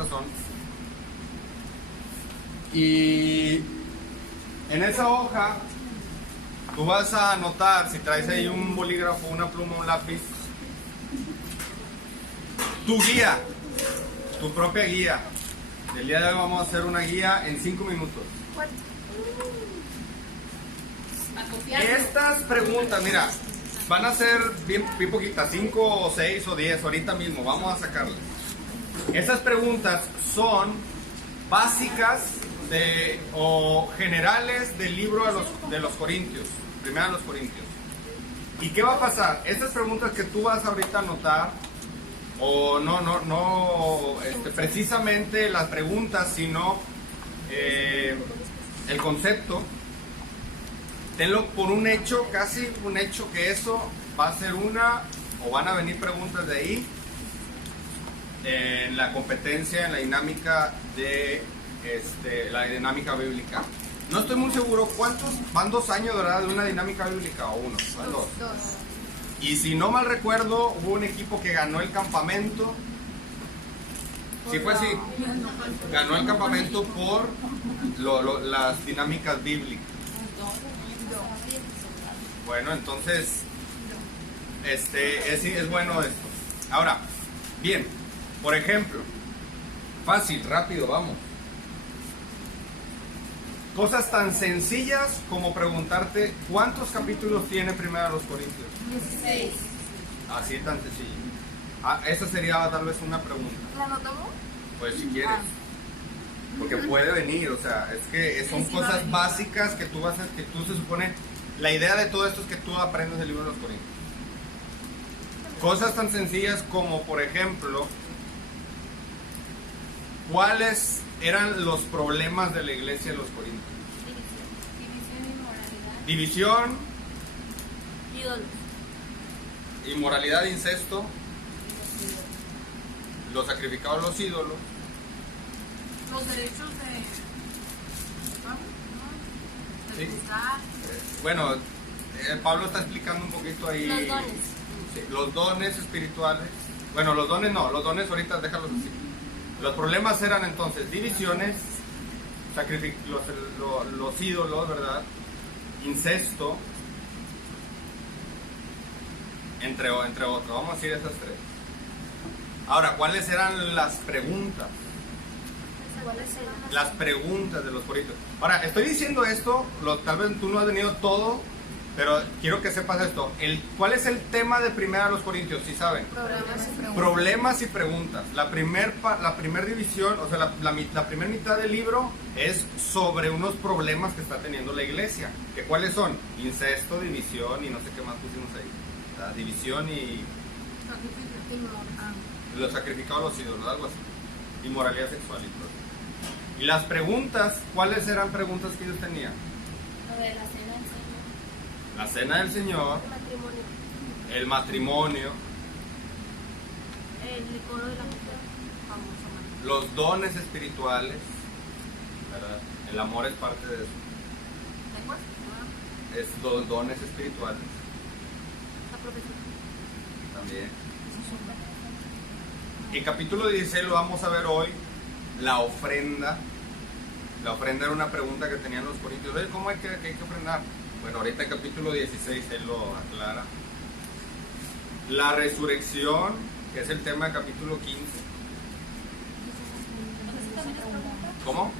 preguntas son. Y en esa hoja tú vas a anotar, si traes ahí un bolígrafo, una pluma, un lápiz, tu guía, tu propia guía. El día de hoy vamos a hacer una guía en 5 minutos. Estas preguntas, mira, van a ser bien poquitas, 5 o 6 o 10, ahorita mismo, vamos a sacarlas. Estas preguntas son básicas o generales del libro de los Corintios, primera de los Corintios. ¿Y qué va a pasar? Estas preguntas que tú vas ahorita a anotar, o no precisamente las preguntas, sino el concepto, tenlo por un hecho, casi un hecho, que eso va a ser o van a venir preguntas de ahí en la competencia, en la dinámica la dinámica bíblica. No estoy muy seguro cuántos, van 2 años, ¿verdad?, de una dinámica bíblica, o 1, van 2. Y si no mal recuerdo, hubo un equipo que ganó el campamento. Sí fue así. Ganó el campamento por las dinámicas bíblicas. Bueno, entonces, es bueno esto. Ahora, bien, por ejemplo, fácil, rápido, vamos. Cosas tan sencillas como preguntarte ¿cuántos capítulos tiene Primera de los Corintios? 16. Así tan sencillo. Esa sería tal vez una pregunta. ¿La anotamos? Pues si quieres. Porque puede venir, o sea, es que son cosas básicas que tú se supone, la idea de todo esto es que tú aprendas el libro de los Corintios. Cosas tan sencillas como, por ejemplo, ¿cuáles eran los problemas de la iglesia de los Corintios? División, inmoralidad. División, Ídolos. inmoralidad, incesto, los sacrificados, los ídolos. Los derechos de... Sí. Cruzar. Bueno, Pablo está explicando un poquito ahí. Los dones. Sí, los dones espirituales. Bueno, los dones no, los dones ahorita déjalos así. Los problemas eran entonces divisiones, los ídolos, ¿verdad? Incesto, entre otros. Vamos a decir esas 3. Ahora, ¿cuáles eran las preguntas? Las preguntas de los corintios. Ahora, estoy diciendo esto, tal vez tú no has venido todo, pero quiero que sepas esto. ¿Cuál es el tema de Primera de los Corintios? ¿Sí saben? Problemas y preguntas. La primer división, o sea, la primera mitad del libro es sobre unos problemas que está teniendo la iglesia. ¿Que cuáles son? Incesto, división y no sé qué más pusimos ahí. La división y los sacrificados, los ídolos, algo así. Inmoralidad sexual y todo. Y las preguntas, ¿cuáles eran preguntas que ellos tenían? Lo de la cena del Señor. La cena del Señor, el matrimonio, el licor de la mujer, famoso. los dones espirituales, ¿verdad? El amor es parte de eso. ¿Lenguas? Es los dones espirituales La profecía. también. En capítulo 16 lo vamos a ver hoy, la ofrenda. La ofrenda era una pregunta que tenían los corintios. Oye, ¿cómo hay que ofrendar? Bueno, ahorita en capítulo 16 él lo aclara. La resurrección, que es el tema del capítulo 15. ¿Cómo?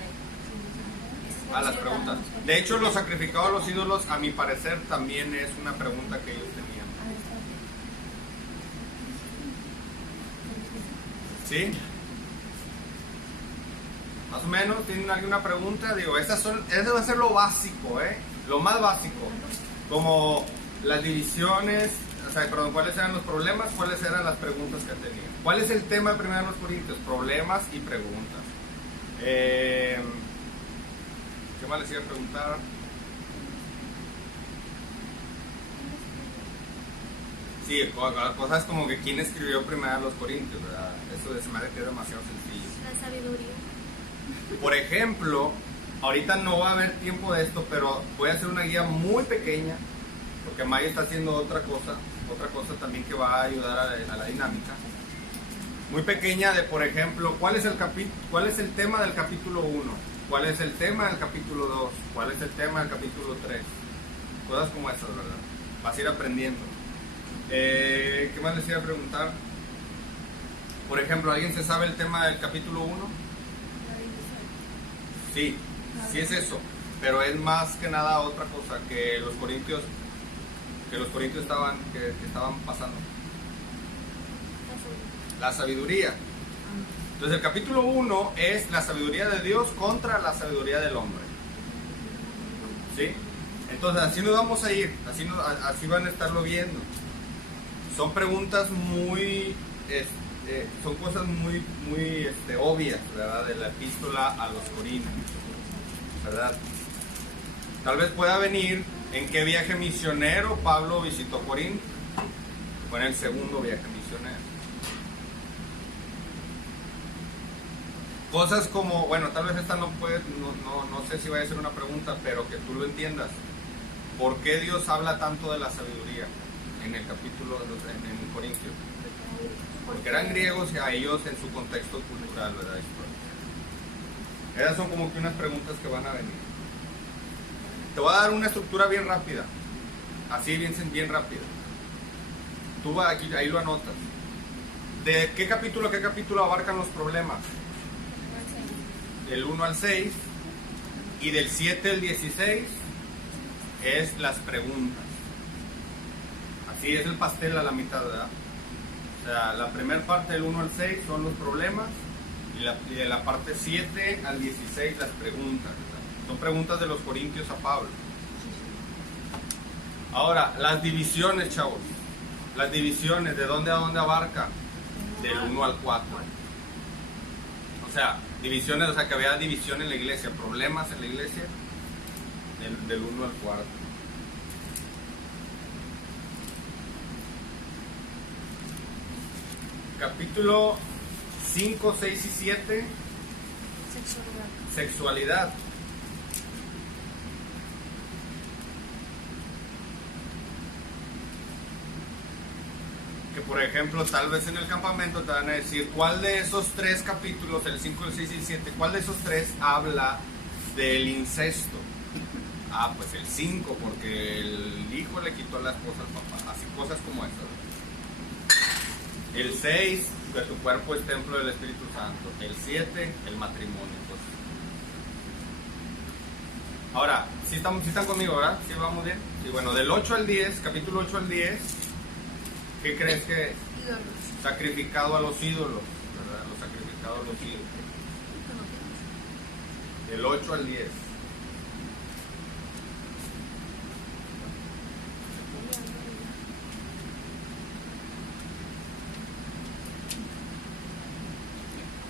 Las preguntas. De hecho, los sacrificados, los ídolos, a mi parecer, también es una pregunta que ellos tenían. ¿Sí? Más o menos, ¿tienen alguna pregunta? Digo, ese va a ser lo básico, lo más básico. Como las divisiones, cuáles eran los problemas, cuáles eran las preguntas que tenían. ¿Cuál es el tema de Primera de los Corintios? Problemas y preguntas. ¿Qué más les iba a preguntar? Sí, cosas como que quién escribió Primera de los Corintios, ¿verdad? Eso se me hace que es demasiado sencillo. La sabiduría. Por ejemplo, ahorita no va a haber tiempo de esto, pero voy a hacer una guía muy pequeña, porque Maya está haciendo otra cosa también que va a ayudar a la dinámica. muy pequeña de, por ejemplo, ¿cuál es el tema del capítulo 1? ¿Cuál es el tema del capítulo 2? ¿Cuál es el tema del capítulo 3? Cosas como esas, ¿verdad? Vas a ir aprendiendo. ¿Qué más les iba a preguntar? Por ejemplo, ¿alguien se sabe el tema del capítulo 1? Sí, sí es eso, pero es más que nada otra cosa que los corintios estaban pasando. La sabiduría. Entonces el capítulo 1 es la sabiduría de Dios contra la sabiduría del hombre. ¿Sí? Entonces así nos vamos a ir, así van a estarlo viendo. Son preguntas son cosas muy obvias, ¿verdad? De la epístola a los Corintios, ¿verdad? Tal vez pueda venir en qué viaje misionero Pablo visitó Corinto. Fue en el segundo viaje misionero. Cosas como, bueno, tal vez esta no sé si vaya a ser una pregunta, pero que tú lo entiendas. ¿Por qué Dios habla tanto de la sabiduría en el capítulo en Corintios? Porque eran griegos y a ellos en su contexto cultural, ¿verdad? Esas son como que unas preguntas que van a venir. Te voy a dar una estructura bien rápida, así bien rápida. Tú aquí, ahí lo anotas. ¿De qué capítulo a qué capítulo abarcan los problemas? Del 1 al 6, y del 7 al 16 es las preguntas. Así es el pastel a la mitad, ¿verdad? O sea, la primera parte del 1 al 6 son los problemas, y de la parte 7 al 16 las preguntas, ¿verdad? Son preguntas de los corintios a Pablo. Ahora, las divisiones, chavos. Las divisiones, ¿de dónde a dónde abarca? Del 1 al 4. O sea, divisiones, o sea, que había división en la iglesia, problemas en la iglesia, del 1 al 4. Capítulo 5, 6 y 7. Sexualidad. Que por ejemplo, tal vez en el campamento te van a decir, ¿cuál de esos tres capítulos, el 5, el 6 y el 7, cuál de esos tres habla del incesto? Ah, pues el 5, porque el hijo le quitó la esposa al papá, así cosas como esas. El 6, que tu cuerpo es templo del Espíritu Santo. El 7, el matrimonio. Pues. Ahora, ¿sí están conmigo, verdad? ¿Sí vamos bien? Sí, bueno, del 8 al 10, capítulo 8 al 10, ¿qué crees que es? Ídolos. Sacrificado a los ídolos, ¿verdad? Los sacrificados a los ídolos. Del 8 al 10.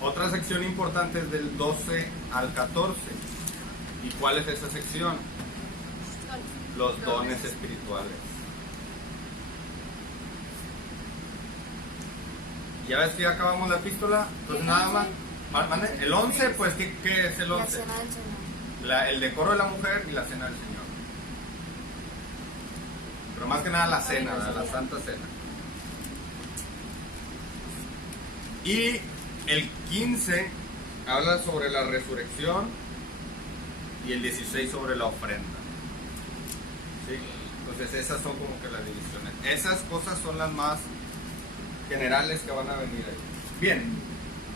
Otra sección importante es del 12 al 14. ¿Y cuál es esa sección? Los dones espirituales. Ya ves que ya acabamos la epístola, entonces nada más. ¿Mande? El 11, pues, ¿qué es el 11? La cena del Señor. El decoro de la mujer y la cena del Señor. Pero más que nada la cena, la Santa Cena. Y el 15 habla sobre la resurrección y el 16 sobre la ofrenda. ¿Sí? Entonces esas son como que las divisiones. Esas cosas son las más generales que van a venir ahí. Bien,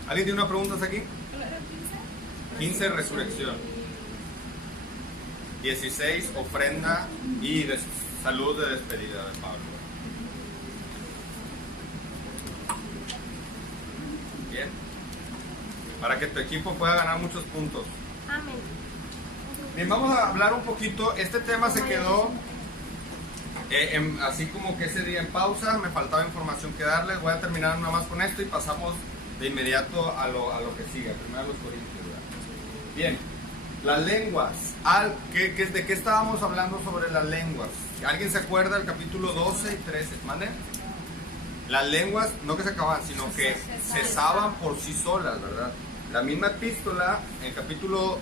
¿alguien tiene una pregunta hasta aquí? 15 resurrección, 16 ofrenda y salud de despedida de Pablo. Bien, para que tu equipo pueda ganar muchos puntos. Amén. Bien, vamos a hablar un poquito. Este tema se quedó así como que ese día en pausa. Me faltaba información que darles. Voy a terminar nada más con esto y pasamos de inmediato a lo que sigue. Primero a los corintios, ¿verdad? Bien, las lenguas. ¿De qué estábamos hablando sobre las lenguas? ¿Alguien se acuerda del capítulo 12 y 13? ¿Mande? Las lenguas no que se acababan, sino que cesaban por sí solas, ¿verdad? La misma epístola, en el capítulo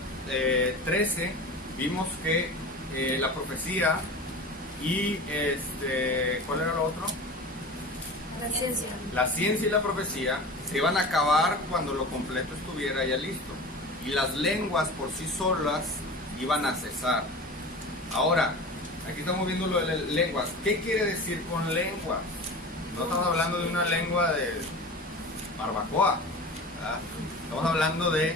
13, vimos que la profecía y ¿cuál era lo otro? La ciencia. La ciencia y la profecía se iban a acabar cuando lo completo estuviera ya listo. Y las lenguas por sí solas iban a cesar. Ahora, aquí estamos viendo lo de lenguas. ¿Qué quiere decir con lengua? No estamos hablando de una lengua de barbacoa, ¿verdad? Estamos hablando de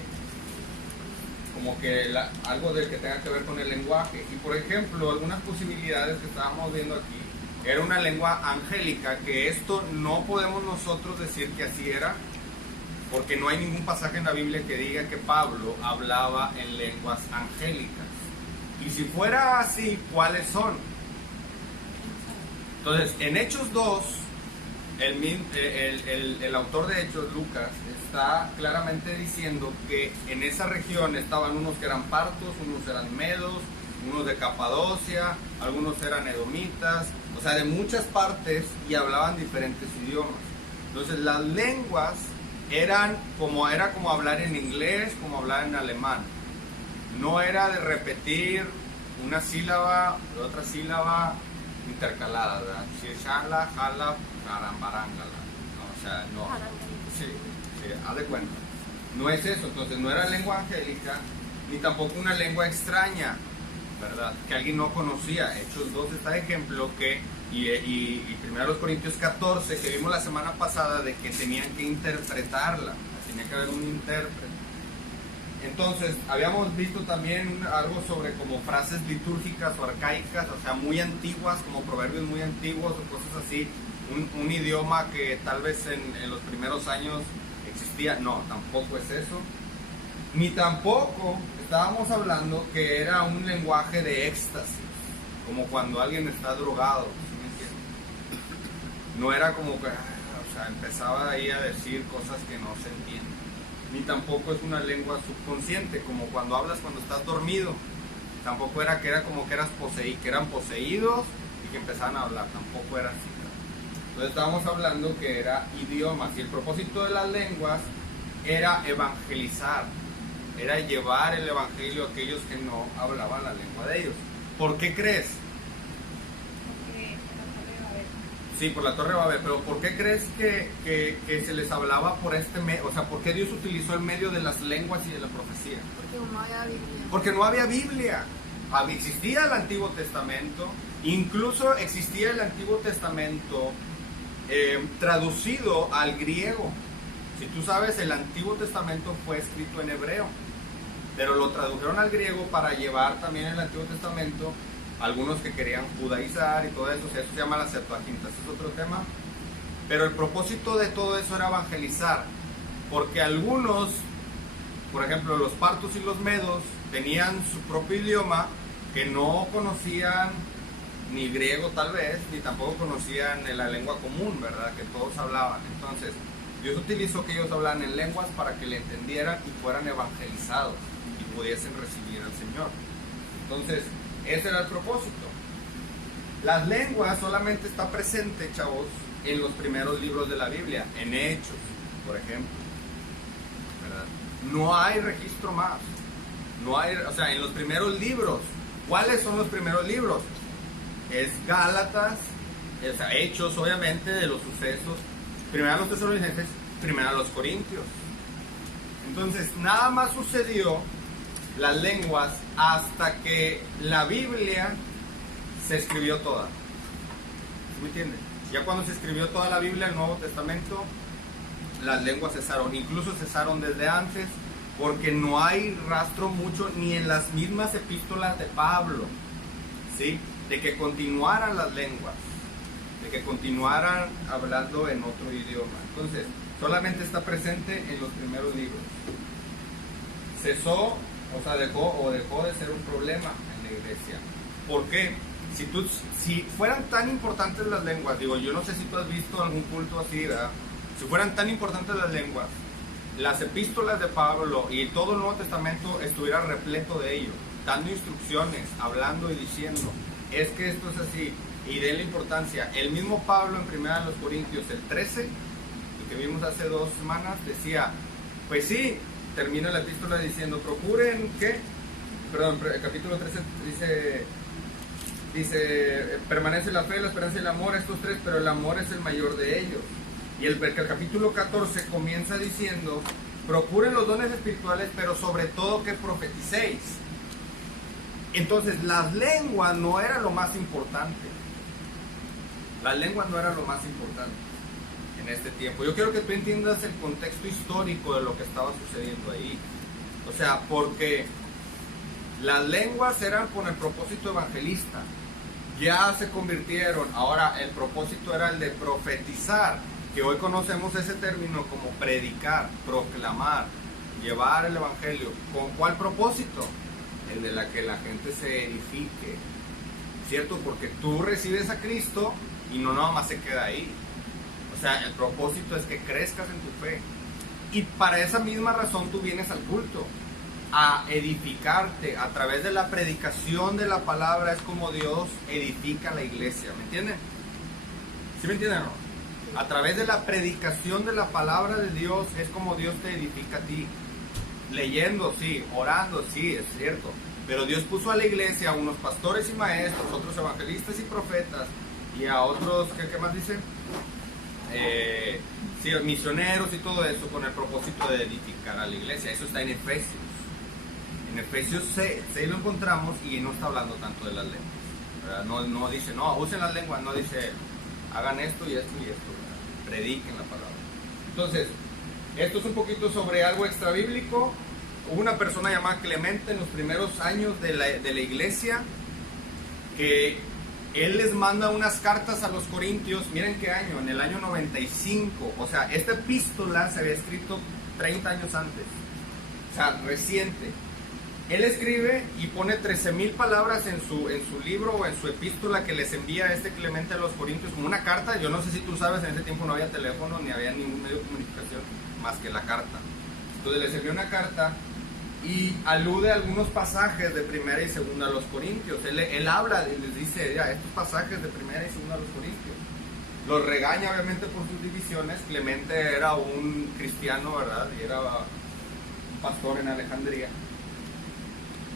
como que algo de que tenga que ver con el lenguaje. Y por ejemplo, algunas posibilidades que estábamos viendo aquí, era una lengua angélica, que esto no podemos nosotros decir que así era, porque no hay ningún pasaje en la Biblia que diga que Pablo hablaba en lenguas angélicas. Y si fuera así, ¿cuáles son? Entonces, en Hechos 2, el autor de Hechos, Lucas, está claramente diciendo que en esa región estaban unos que eran partos, unos eran medos, unos de Capadocia, algunos eran edomitas, o sea, de muchas partes, y hablaban diferentes idiomas. Entonces, las lenguas era como hablar en inglés, como hablar en alemán. No era de repetir una sílaba de otra sílaba intercalada, ¿verdad? Shirshalla, jala, carambarangala. O sea, no. Sí, haz de cuenta. No es eso, entonces no era lengua angélica, ni tampoco una lengua extraña, ¿verdad? Que alguien no conocía. Hechos 2 está de ejemplo que, y 1 Corintios 14, que vimos la semana pasada, de que tenían que interpretarla, tenía que haber un intérprete. Entonces, habíamos visto también algo sobre como frases litúrgicas o arcaicas, o sea, muy antiguas, como proverbios muy antiguos o cosas así, un idioma que tal vez en los primeros años existía. No, tampoco es eso. Ni tampoco estábamos hablando que era un lenguaje de éxtasis, como cuando alguien está drogado, ¿sí me entiendes? No era como que, o sea, empezaba ahí a decir cosas que no se entienden. Ni tampoco es una lengua subconsciente, como cuando hablas cuando estás dormido. Tampoco era que era como que que eran poseídos y que empezaban a hablar. Tampoco era así. Entonces estábamos hablando que era idiomas, y el propósito de las lenguas era evangelizar, era llevar el evangelio a aquellos que no hablaban la lengua de ellos. ¿Por qué crees? Sí, por la Torre de Babel, pero ¿por qué crees que se les hablaba por este medio? O sea, ¿por qué Dios utilizó el medio de las lenguas y de la profecía? Porque no había Biblia. Porque no había Biblia. Existía el Antiguo Testamento, incluso existía el Antiguo Testamento traducido al griego. Si tú sabes, el Antiguo Testamento fue escrito en hebreo, pero lo tradujeron al griego para llevar también el Antiguo Testamento algunos que querían judaizar y todo eso. O sea, eso se llama la Septuaginta, ese es otro tema. Pero el propósito de todo eso era evangelizar, porque algunos, por ejemplo, los partos y los medos, tenían su propio idioma que no conocían ni griego tal vez, ni tampoco conocían la lengua común, ¿verdad? Que todos hablaban. Entonces, Dios utilizó que ellos hablaran en lenguas para que le entendieran y fueran evangelizados y pudiesen recibir al Señor. Entonces, ese era el propósito. Las lenguas solamente está presente, chavos, en los primeros libros de la Biblia, en Hechos, por ejemplo, ¿verdad? No hay registro más. No hay, o sea, en los primeros libros. ¿Cuáles son los primeros libros? Es Gálatas, o sea, Hechos, obviamente, de los sucesos. Primero a los Tesalonicenses, primero a los Corintios. Entonces, nada más sucedió las lenguas hasta que la Biblia se escribió toda. ¿Sí me entiendes? Ya cuando se escribió toda la Biblia, el Nuevo Testamento, las lenguas cesaron. Incluso cesaron desde antes, porque no hay rastro mucho ni en las mismas epístolas de Pablo, ¿sí?, de que continuaran las lenguas, de que continuaran hablando en otro idioma. Entonces, solamente está presente en los primeros libros. Cesó, o sea, dejó de ser un problema en la iglesia. ¿Por qué? Si fueran tan importantes las lenguas, digo, yo no sé si tú has visto algún culto así, ¿verdad? Si fueran tan importantes las lenguas, las epístolas de Pablo y todo el Nuevo Testamento estuviera repleto de ello, dando instrucciones, hablando y diciendo, es que esto es así, y denle importancia. El mismo Pablo en 1 Corintios el 13, el que vimos hace 2 semanas, decía, pues sí, termina la epístola diciendo, procuren, ¿qué? Perdón, el capítulo 13 dice dice, permanece la fe, la esperanza y el amor, estos tres, pero el amor es el mayor de ellos. Y el capítulo 14 comienza diciendo, procuren los dones espirituales, pero sobre todo que profeticéis. Entonces, las lenguas no era lo más importante. Las lenguas no era lo más importante en este tiempo. Yo quiero que tú entiendas el contexto histórico de lo que estaba sucediendo ahí. O sea, porque las lenguas eran con el propósito evangelista. Ya se convirtieron, ahora el propósito era el de profetizar, que hoy conocemos ese término como predicar, proclamar, llevar el evangelio. ¿Con cuál propósito? El de la que la gente se edifique, ¿cierto? Porque tú recibes a Cristo y no nada más se queda ahí. O sea, el propósito es que crezcas en tu fe. Y para esa misma razón tú vienes al culto, a edificarte a través de la predicación de la palabra. Es como Dios edifica la iglesia, ¿me entienden? ¿Sí me entienden o no? A través de la predicación de la palabra de Dios es como Dios te edifica a ti. Leyendo, sí, orando, sí, es cierto, pero Dios puso a la iglesia a unos pastores y maestros, otros evangelistas y profetas, y a otros, ¿qué más dice? Sí, misioneros y todo eso, con el propósito de edificar a la iglesia. Eso está en Efesios. En Efesios 6 lo encontramos, y no está hablando tanto de las lenguas, ¿verdad? No dice, no, usen las lenguas, no dice, hagan esto y esto y esto, ¿verdad? Prediquen la palabra. Entonces, esto es un poquito sobre algo extrabíblico. Hubo una persona llamada Clemente en los primeros años de la iglesia, que él les manda unas cartas a los corintios. Miren qué año, en el año 95. O sea, esta epístola se había escrito 30 años antes. O sea, reciente. Él escribe y pone 13,000 palabras en su libro o en su epístola que les envía este Clemente a los corintios como una carta. Yo no sé si tú sabes, en ese tiempo no había teléfono ni había ningún medio de comunicación más que la carta. Entonces les envió una carta y alude a algunos pasajes de primera y segunda a los corintios. Él habla y les dice, ya, estos pasajes de primera y segunda a los corintios. Los regaña obviamente por sus divisiones. Clemente era un cristiano, ¿verdad? Y era un pastor en Alejandría.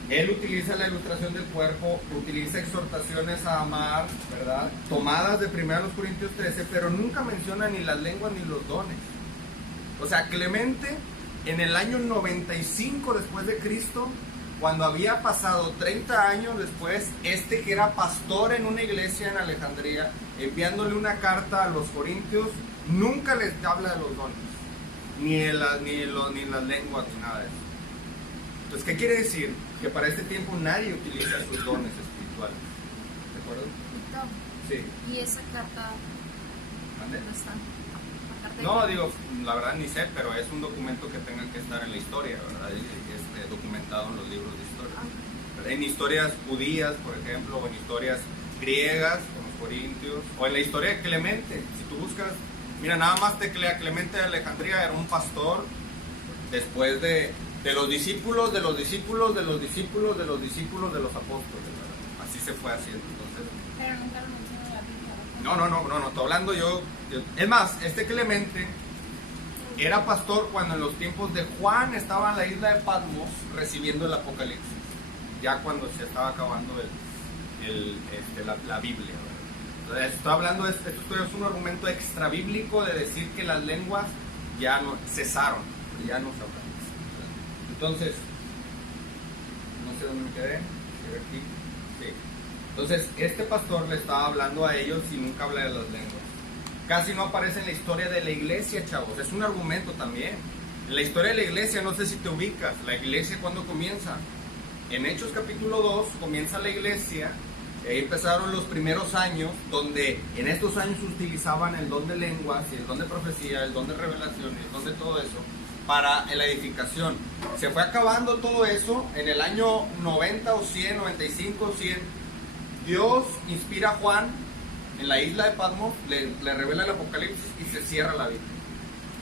Él utiliza la ilustración del cuerpo, utiliza exhortaciones a amar, ¿verdad? Tomadas de 1 Corintios 13, pero nunca menciona ni las lenguas ni los dones. O sea, Clemente, en el año 95 después de Cristo, cuando había pasado 30 años después, que era pastor en una iglesia en Alejandría, enviándole una carta a los corintios, nunca les habla de los dones, ni las lenguas, ni nada de eso. Entonces, ¿qué quiere decir? Que para este tiempo nadie utiliza sus dones espirituales. ¿De acuerdo? Sí. ¿Y esa carta ¿Mande? dónde está? La carta No, digo, la verdad ni sé, pero es un documento que tenga que estar en la historia, ¿verdad? Y documentado en los libros de historia. En historias judías, por ejemplo, o en historias griegas, como los corintios, o en la historia de Clemente. Si tú buscas, mira, nada más teclea Clemente de Alejandría, era un pastor después de los discípulos, de los discípulos, de los discípulos, de los discípulos de los apóstoles, ¿verdad? Así se fue haciendo. Entonces, Pero nunca lo menciona en la Biblia. no, estoy hablando yo. Es más, Clemente era pastor cuando en los tiempos de Juan estaba en la isla de Patmos recibiendo el Apocalipsis, ya cuando se estaba acabando la Biblia, ¿verdad? Entonces, estoy hablando, esto es un argumento extra bíblico de decir que las lenguas ya no cesaron, ya no se hablan. Entonces, no sé dónde me quedé. Sí. Entonces, este pastor le estaba hablando a ellos y nunca habla de las lenguas. Casi no aparece en la historia de la iglesia, chavos. Es un argumento también. En la historia de la iglesia, no sé si te ubicas. La iglesia, ¿cuándo comienza? En Hechos capítulo 2 comienza la iglesia. Ahí empezaron los primeros años, donde en estos años utilizaban el don de lenguas y el don de profecía, el don de revelación, el don de todo eso, para la edificación. Se fue acabando todo eso en el año 90 o 100, 95 o 100. Dios inspira a Juan en la isla de Patmos, le revela el Apocalipsis y se cierra la Biblia.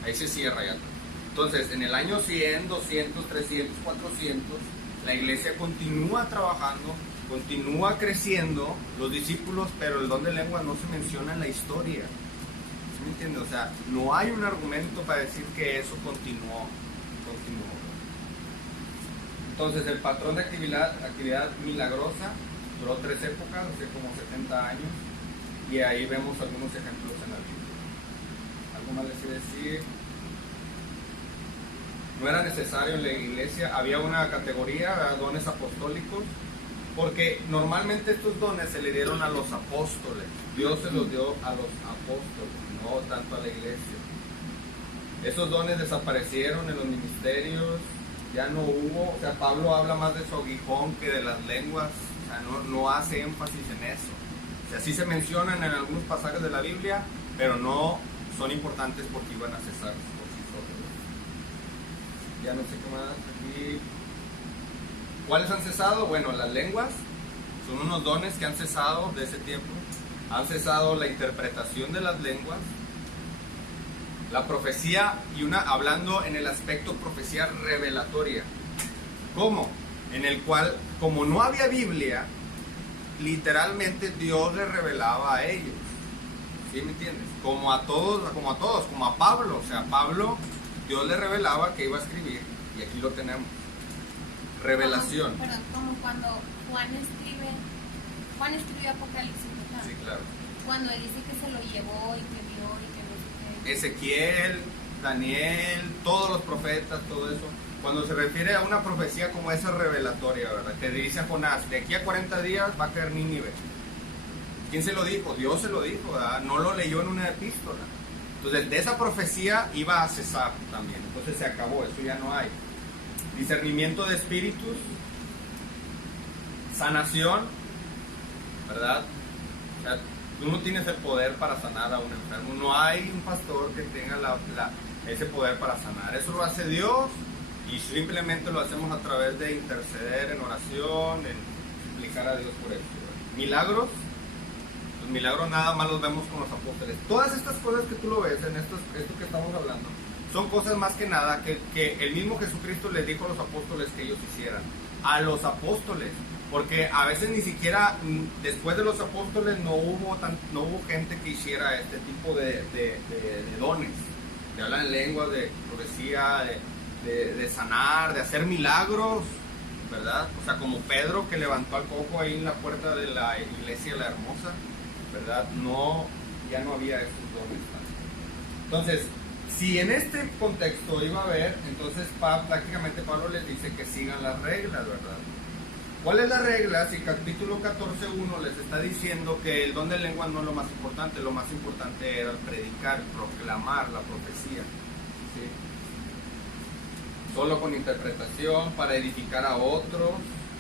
Ahí se cierra ya. Entonces, en el año 100, 200, 300, 400, la iglesia continúa trabajando, continúa creciendo, los discípulos, pero el don de lengua no se menciona en la historia. ¿Sí me entiendes? O sea, no hay un argumento para decir que eso continuó. Entonces, el patrón de actividad milagrosa duró 3 épocas, hace como 70 años, y ahí vemos algunos ejemplos en la Biblia. ¿Algo más les quiero decir? No era necesario en la iglesia, había una categoría, dones apostólicos, porque normalmente estos dones se le dieron a los apóstoles. Dios se los dio a los apóstoles, no tanto a la iglesia. Esos dones desaparecieron en los ministerios, ya no hubo. O sea, Pablo habla más de su aguijón que de las lenguas, o sea, no hace énfasis en eso. O sea, sí se mencionan en algunos pasajes de la Biblia, pero no son importantes porque iban a cesar por sí solos. Ya no sé qué más aquí. ¿Cuáles han cesado? Bueno, las lenguas son unos dones que han cesado de ese tiempo. Han cesado la interpretación de las lenguas, la profecía, y hablando en el aspecto profecía revelatoria. ¿Cómo? En el cual, como no había Biblia, literalmente Dios le revelaba a ellos. ¿Sí me entiendes? Como a todos, como a Pablo. O sea, a Pablo Dios le revelaba que iba a escribir, y aquí lo tenemos. Revelación. Pero como cuando Juan escribió Apocalipsis, ¿verdad? Sí, claro. Cuando él dice que se lo llevó y que vio y que no sé qué. Ezequiel, Daniel, todos los profetas, todo eso. Cuando se refiere a una profecía como esa revelatoria, ¿verdad? Que dice a Jonás, de aquí a 40 días va a caer Nínive. ¿Quién se lo dijo? Dios se lo dijo, ¿verdad? No lo leyó en una epístola. Entonces, de esa profecía iba a cesar también. Entonces se acabó, eso ya no hay. Discernimiento de espíritus, sanación, ¿verdad? O sea, tú no tienes el poder para sanar a un enfermo. No hay un pastor que tenga ese poder para sanar. Eso lo hace Dios, y simplemente lo hacemos a través de interceder en oración, en suplicar a Dios por eso. Milagros, los milagros nada más los vemos con los apóstoles. Todas estas cosas que tú lo ves en esto que estamos hablando, son cosas más que nada que el mismo Jesucristo les dijo a los apóstoles que ellos hicieran. A los apóstoles. Porque a veces ni siquiera después de los apóstoles no hubo gente que hiciera este tipo de dones. De hablar en lenguas, de profecía, de sanar, de hacer milagros, ¿verdad? O sea, como Pedro, que levantó al cojo ahí en la puerta de la iglesia La Hermosa, ¿verdad? Ya no había esos dones. Entonces, si en este contexto iba a haber, entonces prácticamente Pablo les dice que sigan las reglas, ¿verdad? ¿Cuál es la regla? Si capítulo 14.1 les está diciendo que el don de lengua no es lo más importante era el predicar, proclamar la profecía, ¿sí? Solo con interpretación para edificar a otros,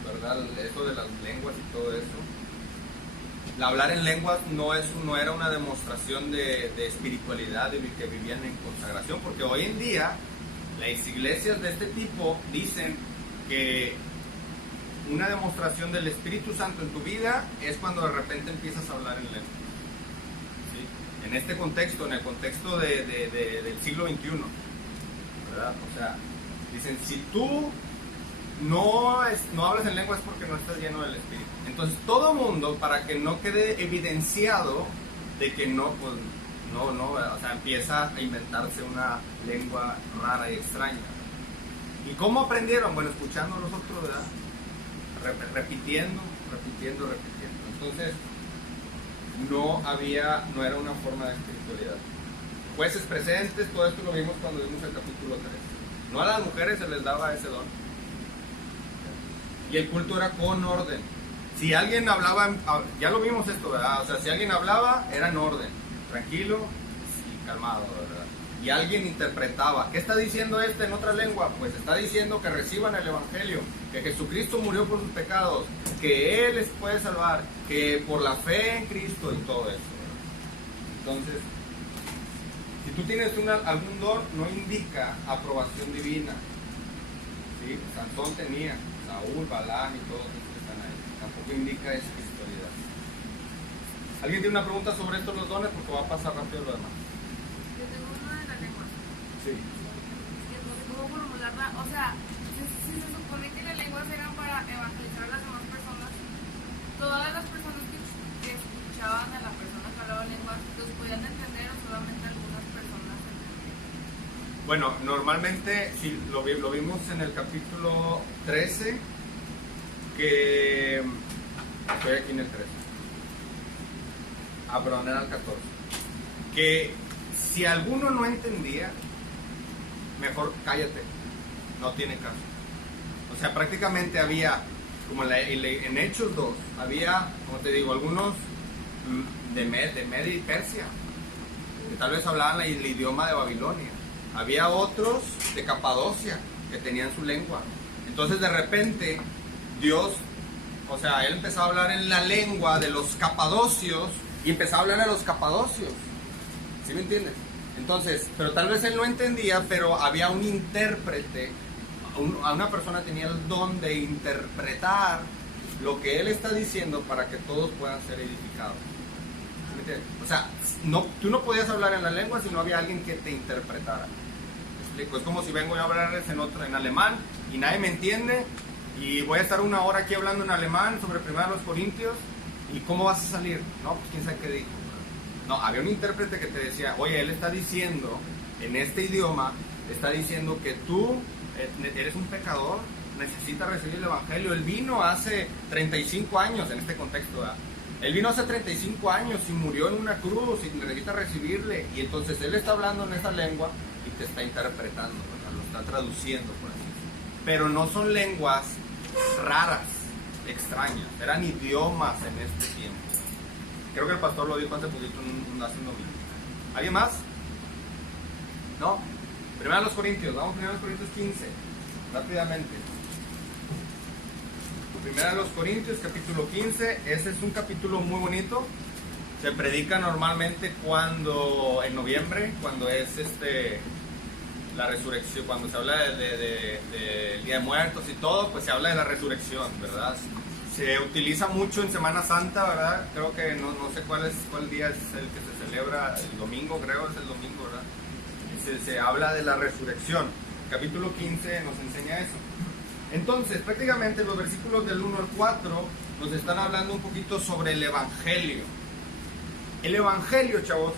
¿verdad? Eso de las lenguas y todo eso. El hablar en lenguas no era una demostración de espiritualidad, de que vivían en consagración, porque hoy en día las iglesias de este tipo dicen que una demostración del Espíritu Santo en tu vida es cuando de repente empiezas a hablar en lenguas, ¿sí? En este contexto, en el contexto del siglo XXI, ¿verdad? O sea, dicen, si tú no hablas en lengua es porque no estás lleno del Espíritu. Entonces todo mundo, para que no quede evidenciado de que o sea, empieza a inventarse una lengua rara y extraña. ¿Y cómo aprendieron? Bueno, escuchando a los otros, ¿verdad? Repitiendo. Entonces no era una forma de espiritualidad. Jueces presentes, todo esto lo vimos cuando vimos el capítulo 3. No a las mujeres se les daba ese don. Y el culto era con orden. Si alguien hablaba, ya lo vimos esto, ¿verdad? O sea, si alguien hablaba, era en orden, tranquilo y calmado, ¿verdad? Y alguien interpretaba. ¿Qué está diciendo en otra lengua? Pues está diciendo que reciban el Evangelio, que Jesucristo murió por sus pecados, que Él les puede salvar, que por la fe en Cristo y todo eso, ¿verdad? Entonces, si tú tienes algún don, no indica aprobación divina. ¿Sí? Sansón tenía, Saúl, Balaam y todos los que están ahí. Tampoco indica espiritualidad. ¿Alguien tiene una pregunta sobre estos los dones? Porque va a pasar rápido lo demás. Yo tengo uno de la lengua. Sí. Que no sé cómo formularla. O sea, si se supone que las lenguas eran para evangelizar a las demás personas, todas las personas que escuchaban a la persona que hablaba lenguas, ¿los podían entender o solamente algunas personas? Bueno, normalmente, sí, lo vimos en el capítulo 13, que Estoy aquí en el 13. Ah, perdón, era el 14. Que si alguno no entendía, mejor cállate, no tiene caso. O sea, prácticamente había, como en Hechos 2, había, como te digo, algunos de Media y Persia, que tal vez hablaban el idioma de Babilonia. Había otros de Capadocia, que tenían su lengua. Entonces de repente, Dios, o sea, Él empezó a hablar en la lengua de los capadocios, y empezó a hablar a los capadocios. ¿Sí me entiendes? Entonces, pero tal vez él no entendía, pero había un intérprete, a una persona tenía el don de interpretar lo que él está diciendo para que todos puedan ser edificados. ¿Sí me entiendes? O sea, tú no podías hablar en la lengua si no había alguien que te interpretara. ¿Me explico? Es como si vengo a hablarles en alemán y nadie me entiende y voy a estar una hora aquí hablando en alemán sobre 1 Corintios. ¿Y cómo vas a salir? No, pues quién sabe qué dijo. No, había un intérprete que te decía, oye, él está diciendo, en este idioma, está diciendo que tú eres un pecador, necesitas recibir el evangelio. Él vino hace 35 años, en este contexto, ¿verdad? Él vino hace 35 años y murió en una cruz y necesita recibirle. Y entonces él está hablando en esa lengua y te está interpretando, ¿verdad? Lo está traduciendo, por así decirlo. Pero no son lenguas raras, extrañas, eran idiomas en este tiempo. Creo que el pastor lo dijo hace poquito, hace un domingo. ¿Alguien más? ¿No? 1 Corintios, vamos a 1 Corintios 15, rápidamente. 1 Corintios, capítulo 15, ese es un capítulo muy bonito. Se predica normalmente en noviembre, cuando es la resurrección, cuando se habla del Día de Muertos y todo, pues se habla de la resurrección, ¿verdad? Se utiliza mucho en Semana Santa, ¿verdad? Creo que no sé cuál día es el que se celebra, el domingo, creo es el domingo, ¿verdad? Se habla de la resurrección. Capítulo 15 nos enseña eso. Entonces, prácticamente los versículos del 1 al 4 nos están hablando un poquito sobre el Evangelio. El Evangelio, chavos,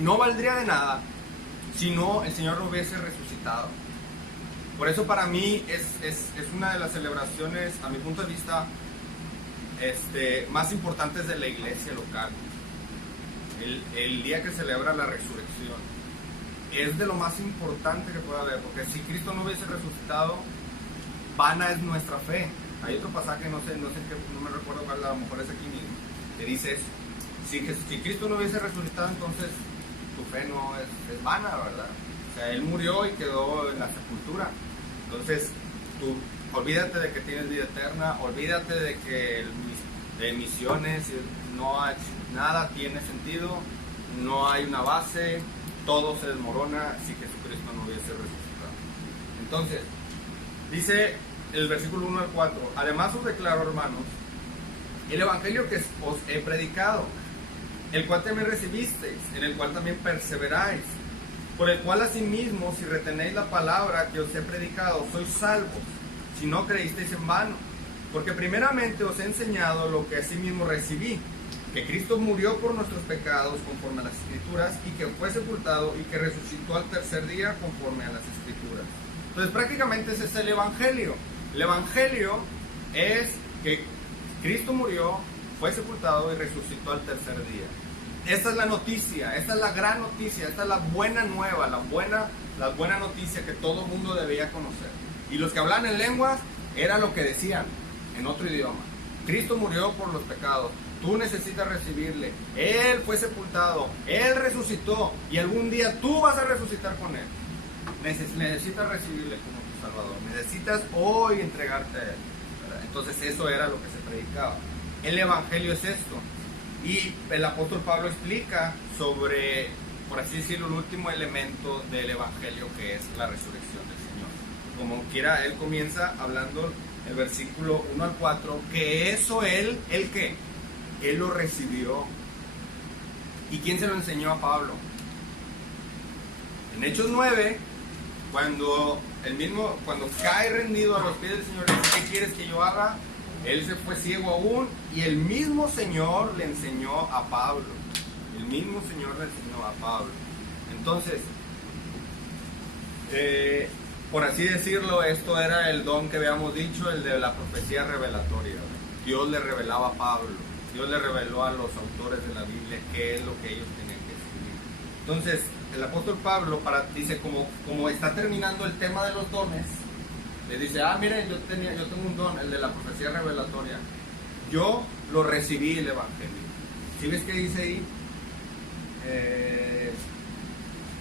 no valdría de nada si no el Señor no hubiese resucitado. Por eso para mí es una de las celebraciones, a mi punto de vista, más importantes de la iglesia local. El día que celebra la resurrección es de lo más importante que puede haber, porque si Cristo no hubiese resucitado, vana es nuestra fe. Hay otro pasaje, no me recuerdo cuál, a lo mejor es aquí mismo, que dice eso. Si Cristo no hubiese resucitado, entonces tu fe no es vana, ¿verdad? O sea, Él murió y quedó en la sepultura. Entonces, tú olvídate de que tienes vida eterna, olvídate de que de misiones, nada tiene sentido, no hay una base, todo se desmorona si Jesucristo no hubiese resucitado. Entonces, dice el versículo 1 al 4, además os declaro, hermanos, el evangelio que os he predicado, el cual también recibisteis, en el cual también perseveráis, por el cual asimismo, si retenéis la palabra que os he predicado, sois salvos, si no creísteis en vano. Porque primeramente os he enseñado lo que asimismo recibí, que Cristo murió por nuestros pecados conforme a las Escrituras, y que fue sepultado y que resucitó al tercer día conforme a las Escrituras. Entonces prácticamente ese es el Evangelio. El Evangelio es que Cristo murió, fue sepultado y resucitó al tercer día. Esta es la noticia, esta es la gran noticia, esta es la buena nueva, la buena noticia que todo el mundo debía conocer. Y los que hablaban en lenguas era lo que decían en otro idioma. Cristo murió por los pecados, tú necesitas recibirle, Él fue sepultado, Él resucitó y algún día tú vas a resucitar con Él. Necesitas recibirle como tu Salvador, necesitas hoy entregarte a Él, ¿verdad? Entonces eso era lo que se predicaba. El Evangelio es esto. Y el apóstol Pablo explica sobre, por así decirlo, el último elemento del Evangelio, que es la resurrección del Señor. Como quiera, él comienza hablando el versículo 1 al 4, que eso ¿el qué? Él lo recibió. ¿Y quién se lo enseñó a Pablo? En Hechos 9, cuando cae rendido a los pies del Señor, ¿qué quieres que yo haga? Él se fue ciego aún y el mismo Señor le enseñó a Pablo. El mismo Señor le enseñó a Pablo. Entonces, por así decirlo, esto era el don que habíamos dicho, el de la profecía revelatoria. Dios le revelaba a Pablo, Dios le reveló a los autores de la Biblia qué es lo que ellos tenían que escribir. Entonces, el apóstol Pablo dice, como está terminando el tema de los dones, le dice, miren, yo tengo un don, el de la profecía revelatoria. Yo lo recibí el evangelio. ¿Sí ves qué dice ahí?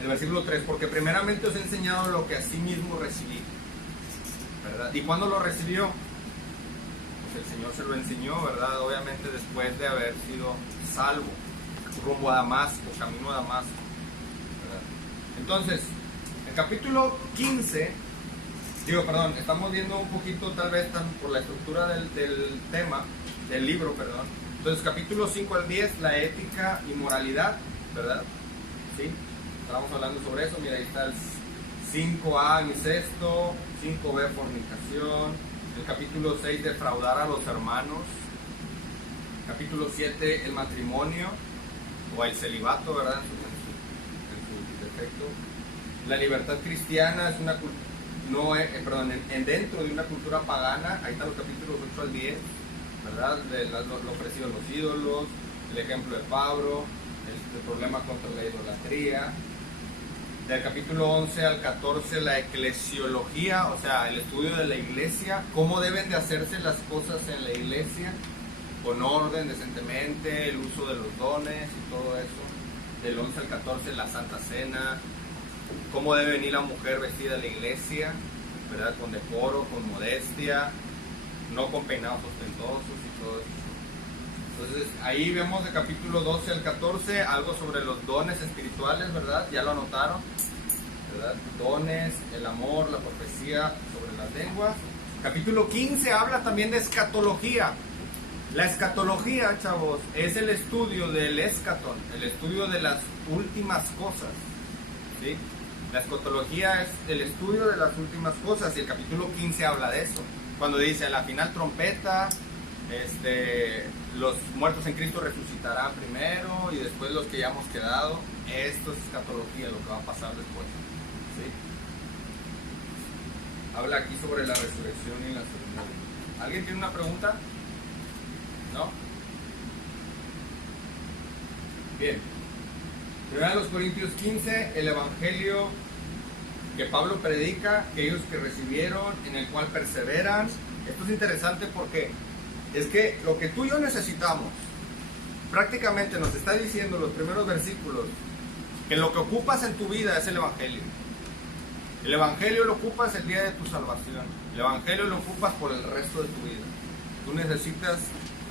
El versículo 3, porque primeramente os he enseñado lo que a sí mismo recibí, ¿verdad? ¿Y cuándo lo recibió? Pues el Señor se lo enseñó, ¿verdad? Obviamente después de haber sido salvo, rumbo a Damasco, camino a Damasco, ¿verdad? Entonces, el capítulo 15, estamos viendo un poquito tal vez por la estructura del tema, del libro, perdón. Entonces, capítulo 5 al 10, la ética y moralidad, ¿verdad? ¿Sí? Estábamos hablando sobre eso. Mira, ahí está el 5a, incesto, 5b, fornicación. El capítulo 6, defraudar a los hermanos. Capítulo 7, el matrimonio o el celibato, ¿verdad? En su defecto. La libertad cristiana es una dentro de una cultura pagana. Ahí están los capítulos 8 al 10, ¿verdad? Lo ofrecido a los ídolos, el ejemplo de Pablo, el problema contra la idolatría. Del capítulo 11 al 14, la eclesiología, o sea, el estudio de la iglesia, cómo deben de hacerse las cosas en la iglesia, con orden, decentemente, el uso de los dones y todo eso. Del 11 al 14, la Santa Cena, cómo debe venir la mujer vestida a la iglesia, ¿verdad? Con decoro, con modestia, no con peinados ostentosos y todo eso. Entonces, ahí vemos de capítulo 12 al 14 algo sobre los dones espirituales, ¿verdad? Ya lo anotaron, ¿verdad? Dones, el amor, la profecía, sobre las lenguas. Capítulo 15 habla también de escatología. La escatología, chavos, es el estudio del escatón, el estudio de las últimas cosas, ¿sí? La escatología es el estudio de las últimas cosas y el capítulo 15 habla de eso. Cuando dice, a la final trompeta, los muertos en Cristo resucitarán primero y después los que ya hemos quedado. Esto es escatología, lo que va a pasar después, ¿sí? Habla aquí sobre la resurrección y la segunda venida. ¿Alguien tiene una pregunta? ¿No? Bien. 1 Corintios 15, el evangelio que Pablo predica, aquellos que recibieron, en el cual perseveran. Esto es interesante porque es que lo que tú y yo necesitamos, prácticamente nos está diciendo los primeros versículos, que lo que ocupas en tu vida es el evangelio. El evangelio lo ocupas el día de tu salvación. El evangelio lo ocupas por el resto de tu vida. Tú necesitas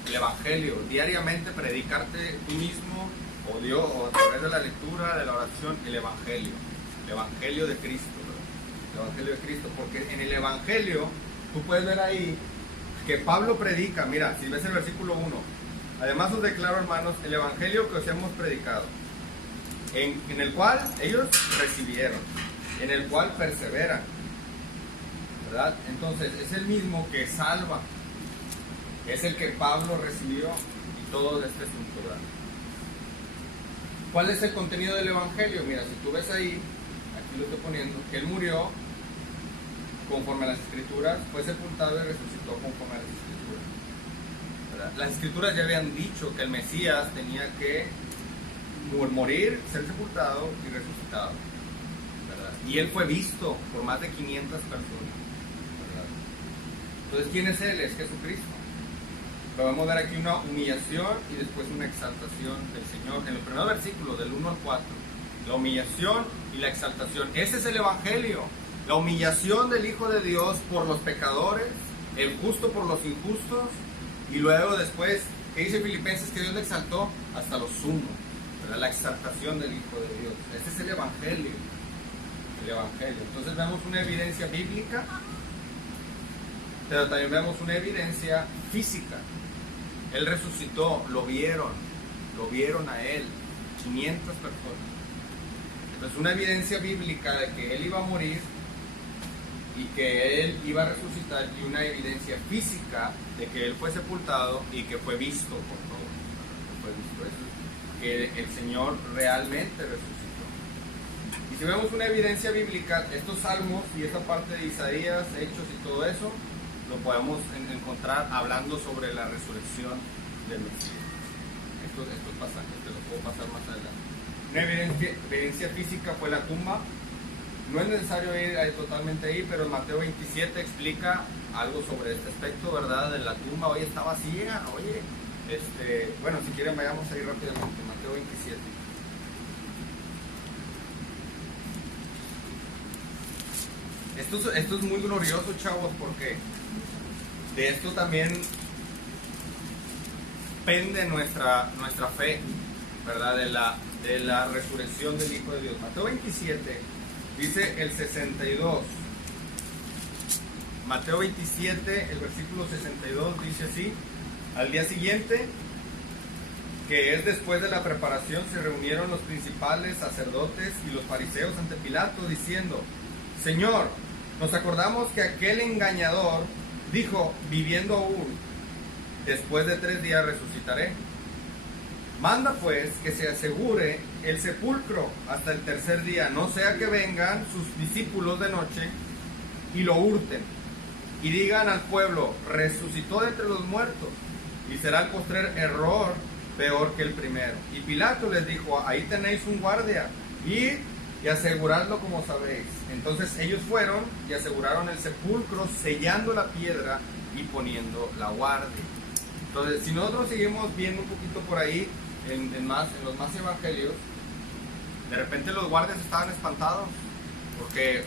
el evangelio diariamente, predicarte tú mismo o Dios, o a través de la lectura, de la oración, el evangelio de Cristo, ¿verdad? El evangelio de Cristo, porque en el evangelio tú puedes ver ahí que Pablo predica. Mira, si ves el versículo 1, además os declaro, hermanos, el evangelio que os hemos predicado, en el cual ellos recibieron, en el cual perseveran, ¿verdad? Entonces es el mismo que salva, es el que Pablo recibió y todo este asunto, ¿verdad? ¿Cuál es el contenido del evangelio? Mira, si tú ves ahí, aquí lo estoy poniendo, que él murió conforme a las escrituras, fue sepultado y resucitó conforme a las escrituras, ¿verdad? Las escrituras ya habían dicho que el Mesías tenía que morir, ser sepultado y resucitado, ¿verdad? Y él fue visto por más de 500 personas, ¿verdad? Entonces, ¿quién es él? Es Jesucristo. Pero vamos a ver aquí una humillación y después una exaltación del Señor. En el primer versículo, del 1 al 4, la humillación y la exaltación. Ese es el evangelio. La humillación del Hijo de Dios por los pecadores, el justo por los injustos, y luego después, ¿qué dice Filipenses? Que Dios le exaltó hasta lo sumo, ¿verdad? La exaltación del Hijo de Dios. Ese es el evangelio. El evangelio. Entonces vemos una evidencia bíblica, pero también vemos una evidencia física. Él resucitó, lo vieron a él, 500 personas. Entonces una evidencia bíblica de que él iba a morir y que él iba a resucitar, y una evidencia física de que él fue sepultado y que fue visto por todos. Fue visto eso, que el Señor realmente resucitó. Y si vemos una evidencia bíblica, estos salmos y esa parte de Isaías, Hechos y todo eso, lo podemos encontrar hablando sobre la resurrección del Mesías. Estos pasajes te los puedo pasar más adelante. Una evidencia física fue la tumba. No es necesario ir totalmente ahí, pero en Mateo 27 explica algo sobre este aspecto, ¿verdad? De la tumba. Oye, está vacía, oye. Bueno, si quieren vayamos ahí rápidamente. Mateo 27. Esto es muy glorioso, chavos, porque de esto también pende nuestra fe, ¿verdad? De la resurrección del Hijo de Dios. Mateo 27 dice el 62. Mateo 27, el versículo 62 dice así: al día siguiente, que es después de la preparación, se reunieron los principales sacerdotes y los fariseos ante Pilato, diciendo: Señor, nos acordamos que aquel engañador dijo, viviendo aún, después de 3 días resucitaré. Manda pues que se asegure el sepulcro hasta el 3er día, no sea que vengan sus discípulos de noche y lo hurten y digan al pueblo: resucitó de entre los muertos, y será el postrer error peor que el primero. Y Pilato les dijo: ahí tenéis un guardia, id y aseguradlo como sabéis. Entonces ellos fueron y aseguraron el sepulcro, sellando la piedra y poniendo la guardia. Entonces, si nosotros seguimos viendo un poquito por ahí, en los más evangelios, de repente los guardias estaban espantados, porque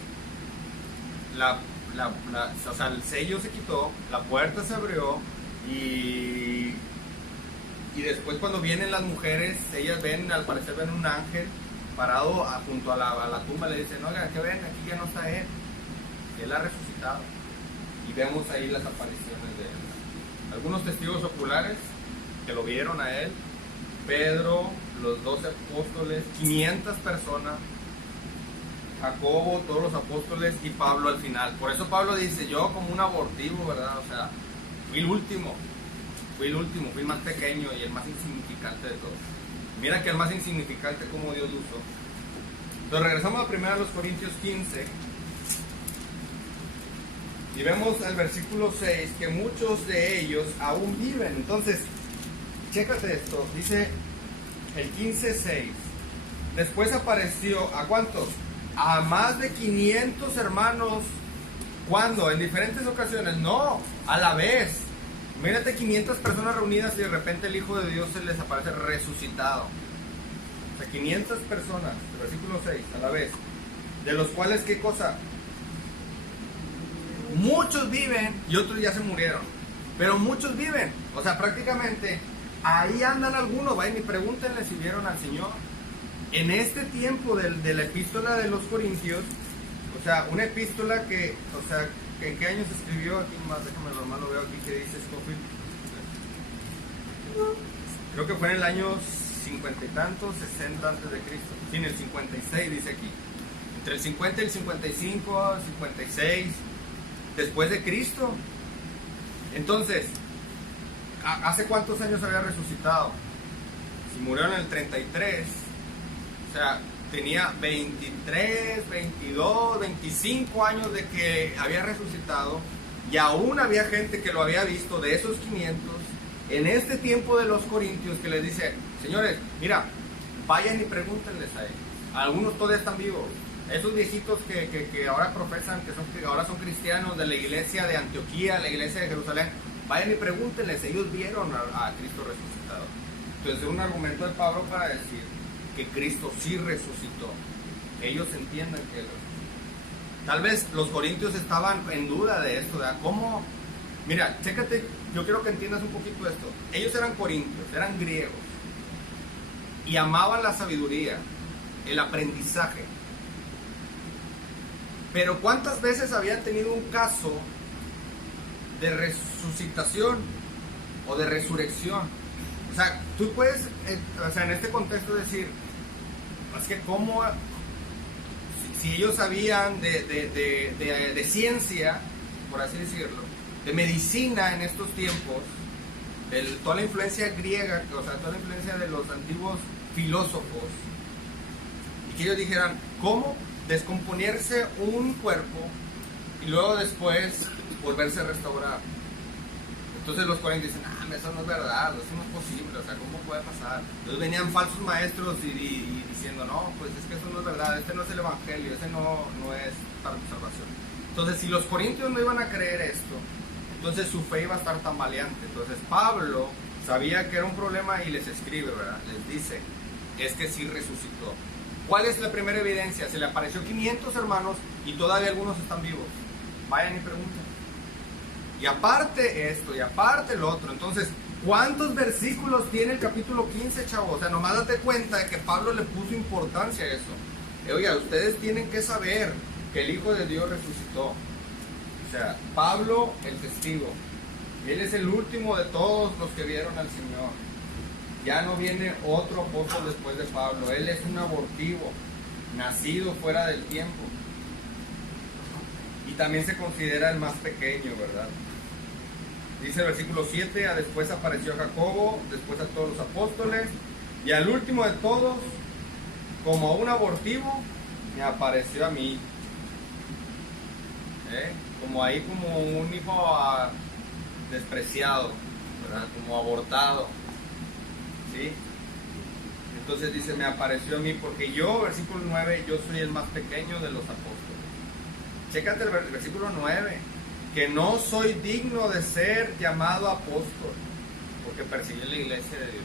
o sea, el sello se quitó, la puerta se abrió, y después cuando vienen las mujeres, ellas ven, al parecer ven un ángel parado junto a la tumba, le dicen: oigan, ¿qué ven? Aquí ya no está él ha resucitado. Y vemos ahí las apariciones de él. Algunos testigos oculares que lo vieron a él: Pedro, los 12 apóstoles, 500 personas, Jacobo, todos los apóstoles, y Pablo al final. Por eso Pablo dice: yo como un abortivo, ¿verdad? O sea, fui el último, fui el más pequeño y el más insignificante de todos. Mira que el más insignificante como Dios lo usó. Entonces regresamos a 1 Corintios 15 y vemos el versículo 6 que muchos de ellos aún viven. Entonces, chécate esto, dice el 15:6. Después apareció, ¿a cuántos? A más de 500 hermanos. ¿Cuándo? ¿En diferentes ocasiones? No, a la vez. Mírate, 500 personas reunidas y de repente el Hijo de Dios se les aparece resucitado. O sea, 500 personas, el versículo 6, a la vez. De los cuales, ¿qué cosa? Muchos viven y otros ya se murieron. Pero muchos viven. O sea, prácticamente ahí andan algunos. Vayan y pregúntenle si vieron al Señor. En este tiempo de la epístola de los Corintios, o sea, una epístola que, o sea, ¿en qué año se escribió? Aquí más, déjame nomás lo veo aquí que dice Scofield. Creo que fue en el año 50 y tantos, 60 antes de Cristo. Sí, en el 56 dice aquí. Entre el 50 y el 55, 56, después de Cristo. Entonces, ¿hace cuántos años había resucitado? Si murió en el 33, o sea, tenía 23, 22, 25 años de que había resucitado, y aún había gente que lo había visto de esos 500 en este tiempo de los Corintios, que les dice: señores, mira, vayan y pregúntenles a ellos. Algunos todavía están vivos. Esos viejitos que ahora profesan, que ahora son cristianos de la iglesia de Antioquía, la iglesia de Jerusalén, vayan y pregúntenles, ellos vieron a Cristo resucitado. Entonces es un argumento de Pablo para decir que Cristo sí resucitó. Ellos entienden que Él resucitó. Tal vez los corintios estaban en duda de esto, ¿verdad? ¿Cómo? Mira, chécate, yo quiero que entiendas un poquito esto. Ellos eran corintios, eran griegos, y amaban la sabiduría, el aprendizaje. Pero ¿cuántas veces habían tenido un caso de resucitación o de resurrección? O sea, tú puedes, o sea, en este contexto decir, es que cómo, si ellos sabían de ciencia, por así decirlo, de medicina en estos tiempos, toda la influencia griega, o sea, toda la influencia de los antiguos filósofos, y que ellos dijeran, ¿cómo descomponerse un cuerpo y luego después volverse a restaurar. Entonces los corintios dicen, eso no es verdad, eso no es posible, o sea, ¿cómo puede pasar? Entonces venían falsos maestros y diciendo, no, pues es que eso no es verdad, este no es el evangelio, ese no es para tu salvación. Entonces, si los corintios no iban a creer esto, entonces su fe iba a estar tambaleante. Entonces Pablo sabía que era un problema y les escribe, ¿verdad? Les dice, es que sí resucitó. ¿Cuál es la primera evidencia? Se le apareció 500 hermanos y todavía algunos están vivos. Vayan y pregunten. Y aparte esto, y aparte lo otro. Entonces, ¿cuántos versículos tiene el capítulo 15, chavos? O sea, nomás date cuenta de que Pablo le puso importancia a eso. Oiga, ustedes tienen que saber que el Hijo de Dios resucitó. O sea, Pablo, el testigo. Él es el último de todos los que vieron al Señor. Ya no viene otro apóstol después de Pablo. Él es un abortivo, nacido fuera del tiempo. Y también se considera el más pequeño, ¿verdad? Dice el versículo 7, después apareció a Jacobo, después a todos los apóstoles, y al último de todos, como a un abortivo, me apareció a mí. Como ahí, como un hijo despreciado, ¿verdad? Como abortado. ¿Sí? Entonces dice, me apareció a mí, porque yo, versículo 9, yo soy el más pequeño de los apóstoles. Chécate el versículo 9, que no soy digno de ser llamado apóstol, porque persigue la iglesia de Dios.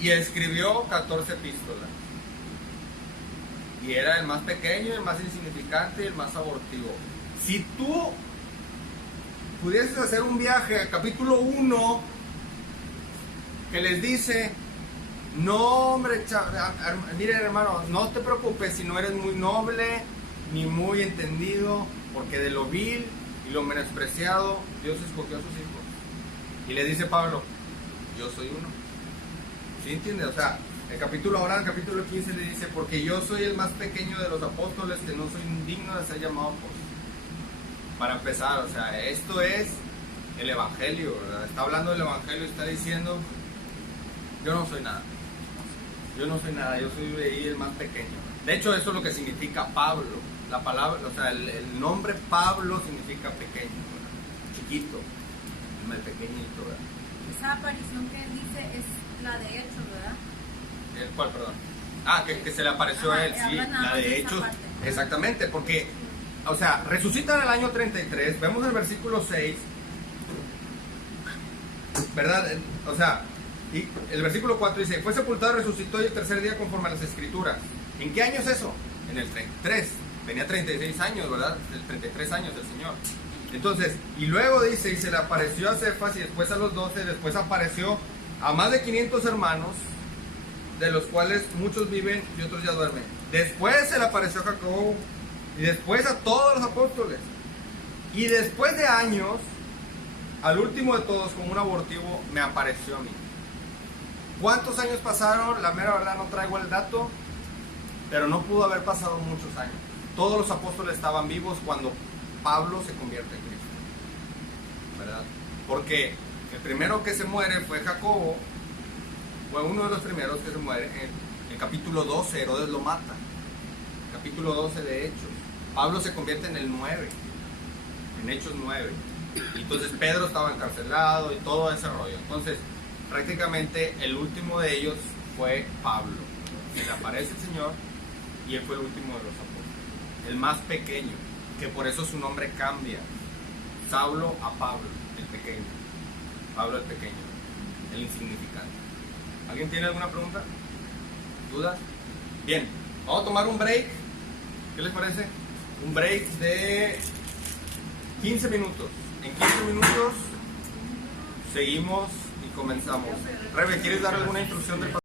Y escribió 14 epístolas. Y era el más pequeño, el más insignificante y el más abortivo. Si tú pudieses hacer un viaje al capítulo 1, que les dice, no hombre, miren hermano, no te preocupes si no eres muy noble, ni muy entendido, porque de lo vil y lo menospreciado, Dios escogió a sus hijos. Y le dice Pablo, yo soy uno. ¿Sí entiendes? O sea, el capítulo 15 le dice, porque yo soy el más pequeño de los apóstoles, que no soy digno de ser llamado apóstol. Para empezar, o sea, esto es el evangelio, ¿verdad? Está hablando del evangelio, está diciendo, yo no soy nada. Yo no soy nada, yo soy ahí el más pequeño. De hecho, eso es lo que significa Pablo. La palabra, o sea, el nombre Pablo significa pequeño, ¿verdad? Chiquito, el pequeñito, ¿verdad? Esa aparición que él dice es la de Hechos, ¿verdad? ¿El cuál, perdón? Que se le apareció a él, sí, la de Hechos. Exactamente, porque, o sea, resucita en el año 33, vemos el versículo 6, ¿verdad? O sea, y el versículo 4 dice, fue sepultado, resucitó y el tercer día conforme a las escrituras. ¿En qué año es eso? En el 33. Tenía 36 años, ¿verdad? 33 años el Señor. Entonces, y luego dice, y se le apareció a Cefas y después a los 12, después apareció a más de 500 hermanos, de los cuales muchos viven y otros ya duermen. Después se le apareció a Jacobo y después a todos los apóstoles. Y después de años, al último de todos, como un abortivo, me apareció a mí. ¿Cuántos años pasaron? La mera verdad no traigo el dato, pero no pudo haber pasado muchos años. Todos los apóstoles estaban vivos cuando Pablo se convierte en Cristo, ¿verdad? Porque el primero que se muere fue Jacobo, fue uno de los primeros que se muere. En el capítulo 12, Herodes lo mata. Capítulo 12 de Hechos. Pablo se convierte en el 9, en Hechos 9. Entonces Pedro estaba encarcelado y todo ese rollo. Entonces, prácticamente el último de ellos fue Pablo. Se le aparece el Señor y él fue el último de los apóstoles. El más pequeño, que por eso su nombre cambia. Saulo a Pablo, el pequeño. Pablo el pequeño, el insignificante. ¿Alguien tiene alguna pregunta? ¿Dudas? Bien, vamos a tomar un break. ¿Qué les parece? Un break de 15 minutos. En 15 minutos seguimos y comenzamos. Rebe, ¿quieres dar alguna instrucción del